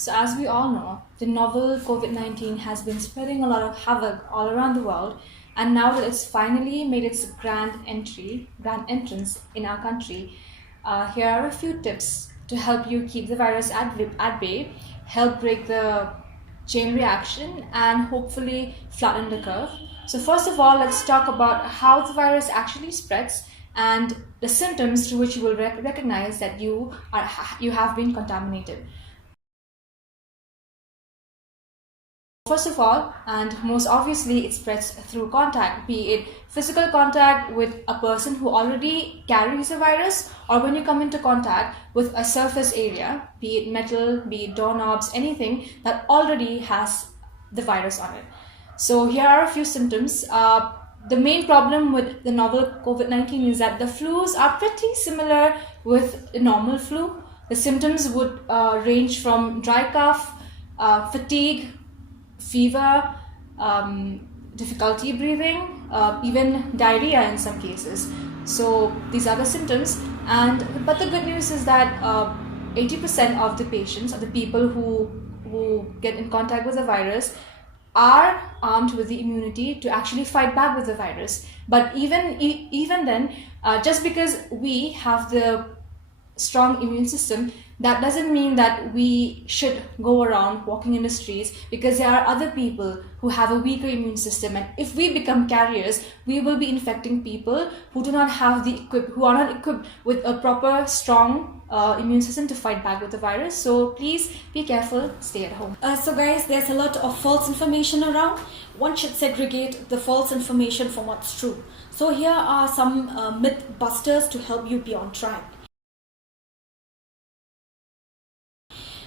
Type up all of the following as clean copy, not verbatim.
So, as we all know, the novel COVID-19 has been spreading a lot of havoc all around the world, and now that it's finally made its grand entrance in our country, here are a few tips to help you keep the virus at bay, help break the chain reaction, and hopefully flatten the curve. So, first of all, let's talk about how the virus actually spreads and the symptoms through which you will recognize that you have been contaminated. First of all, and most obviously, it spreads through contact, be it physical contact with a person who already carries the virus, or when you come into contact with a surface area, be it metal, be it doorknobs, anything that already has the virus on it. So here are a few symptoms. The main problem with the novel COVID-19 is that the flus are pretty similar with the normal flu. The symptoms would range from dry cough, fatigue, fever, difficulty breathing, even diarrhea in some cases. So these are the symptoms. But the good news is that 80% of the patients, or the people who get in contact with the virus, are armed with the immunity to actually fight back with the virus. But even then, just because we have the strong immune system, that doesn't mean that we should go around walking in the streets, because there are other people who have a weaker immune system, and if we become carriers, we will be infecting people who do not have who are not equipped with a proper strong immune system to fight back with the virus. So please be careful, stay at home. So guys, there's a lot of false information around. One should segregate the false information from what's true. So here are some myth busters to help you be on track.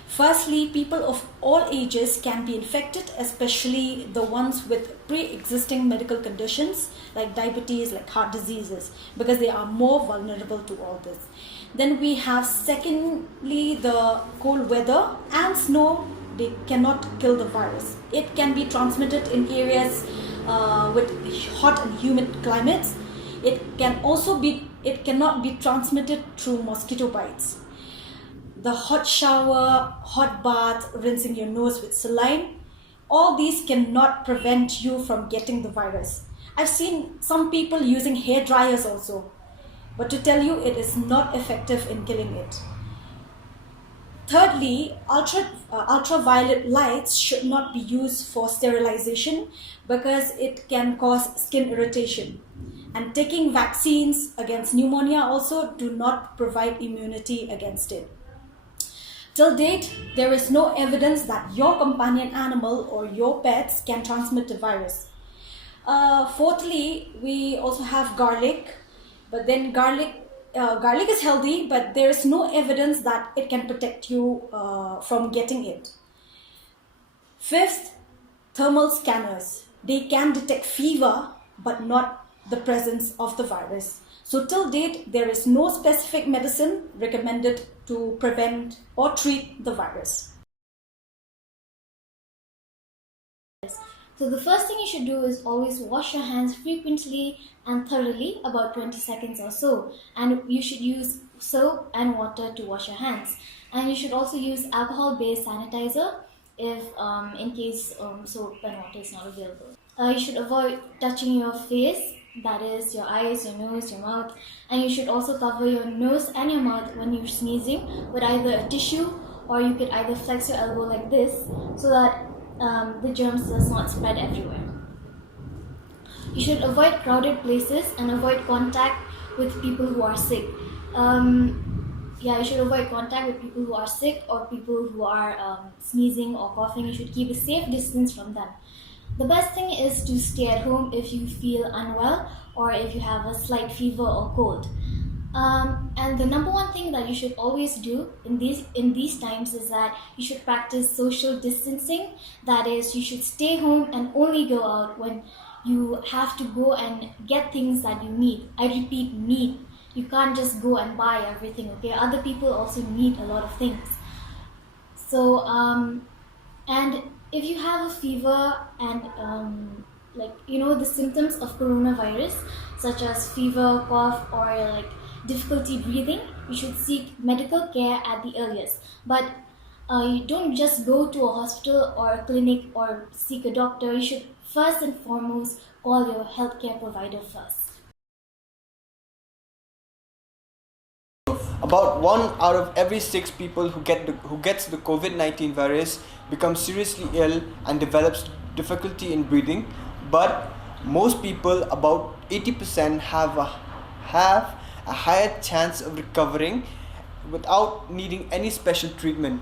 Firstly, people of all ages can be infected, especially the ones with pre-existing medical conditions like diabetes, like heart diseases, because they are more vulnerable to all this. Then we have secondly the cold weather and snow. They cannot kill the virus. It can be transmitted in areas with hot and humid climates. It cannot be transmitted through mosquito bites. The hot shower, hot bath, rinsing your nose with saline, all these cannot prevent you from getting the virus. I've seen some people using hair dryers also, but to tell you, it is not effective in killing it. Thirdly, ultraviolet lights should not be used for sterilization because it can cause skin irritation. And taking vaccines against pneumonia also do not provide immunity against it. Till date, there is no evidence that your companion animal or your pets can transmit the virus. Fourthly, we also have garlic, but then garlic is healthy, but there is no evidence that it can protect you from getting it. Fifth, thermal scanners. They can detect fever, but not the presence of the virus. So till date, there is no specific medicine recommended to prevent or treat the virus. So the first thing you should do is always wash your hands frequently and thoroughly, about 20 seconds or so. And you should use soap and water to wash your hands. And you should also use alcohol-based sanitizer if in case soap and water is not available. You should avoid touching your face, that is your eyes, your nose, your mouth, and you should also cover your nose and your mouth when you're sneezing with either a tissue, or you could either flex your elbow like this so that the germs does not spread everywhere. You should avoid crowded places and avoid contact with people who are sick. You should avoid contact with people who are sick or people who are sneezing or coughing. You should keep a safe distance from them. The best thing is to stay at home if you feel unwell or if you have a slight fever or cold. And the number one thing that you should always do in these times is that you should practice social distancing. That is, you should stay home and only go out when you have to go and get things that you need. I repeat, need. You can't just go and buy everything, okay? Other people also need a lot of things. So, and if you have a fever and the symptoms of coronavirus, such as fever, cough, or difficulty breathing, you should seek medical care at the earliest. But You don't just go to a hospital or a clinic or seek a doctor. You should first and foremost call your healthcare provider first. About 1 out of every 6 people who gets the COVID-19 virus becomes seriously ill and develops difficulty in breathing. But most people, about 80%, have a higher chance of recovering without needing any special treatment.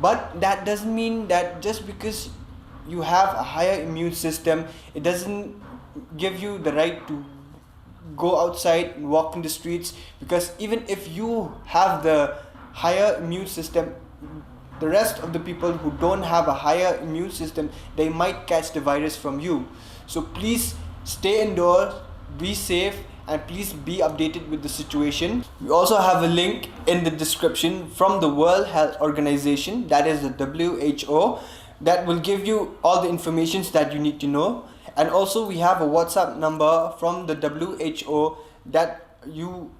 But that doesn't mean that just because you have a higher immune system, it doesn't give you the right to go outside and walk in the streets, because even if you have the higher immune system, the rest of the people who don't have a higher immune system, they might catch the virus from you. So please stay indoors, be safe, and please be updated with the situation. We also have a link in the description from the World Health Organization, that is the WHO, that will give you all the information that you need to know. And also we have a WhatsApp number from the WHO that you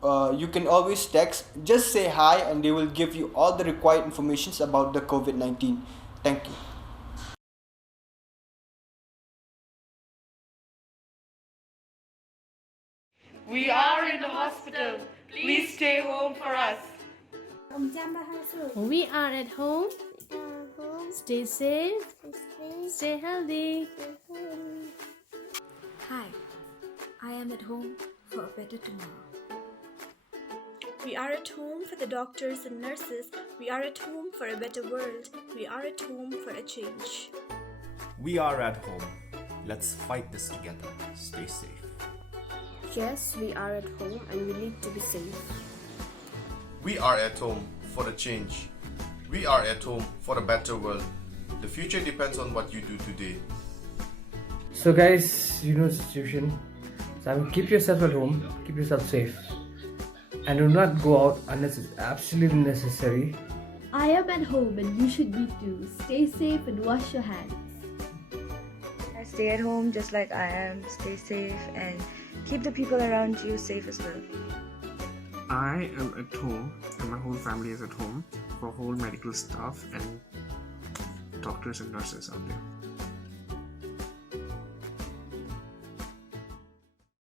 can always text. Just say hi and they will give you all the required information about the COVID-19. Thank you. We are in the hospital. Please stay home for us. We are at home. Stay safe. Stay healthy. Hi, I am at home for a better tomorrow. We are at home for the doctors and nurses. We are at home for a better world. We are at home for a change. We are at home. Let's fight this together. Stay safe. Yes, we are at home and we need to be safe. We are at home for a change. We are at home for a better world. The future depends on what you do today. So guys, you know the situation. So I mean, keep yourself at home, keep yourself safe, and do not go out unless it's absolutely necessary. I am at home and you should be too. Stay safe and wash your hands. I stay at home just like I am. Stay safe and keep the people around you safe as well. I am at home and my whole family is at home, for whole medical staff and doctors and nurses out there.